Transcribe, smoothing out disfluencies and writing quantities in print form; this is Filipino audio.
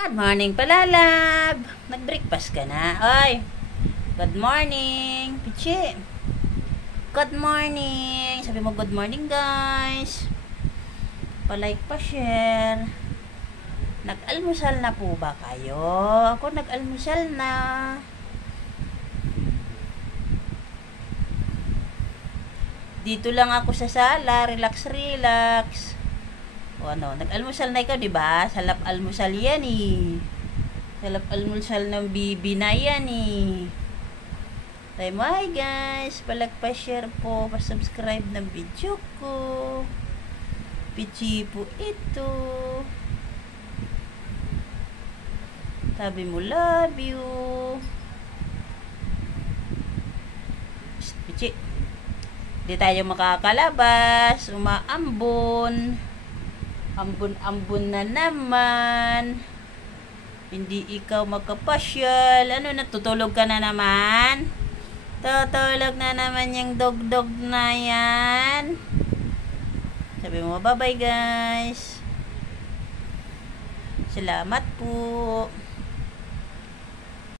Good morning, palalab! Nag-breakfast ka na? Oy! Good morning, Pichi! Good morning! Sabi mo good morning, guys! Pa-like, pa-share. Nag-almusal na po ba kayo? Ako nag-almusal na. Dito lang ako sa sala, relax. O ano, nag-almusal na ikaw, di ba? Salap almusal yan eh. Salap almusal ng bibi na yan eh. Tayo mo, hi guys. Pa-share po, pa-subscribe ng video ko. Pichi po ito. Sabi mo, love you. Pichi. Di tayo makakalabas. Umaambon. Ambon na naman. Hindi ikaw makapasyal. Ano, natutulog ka na naman? Tutulog na naman yung dog na yan. Sabi mo, bye-bye guys. Salamat po.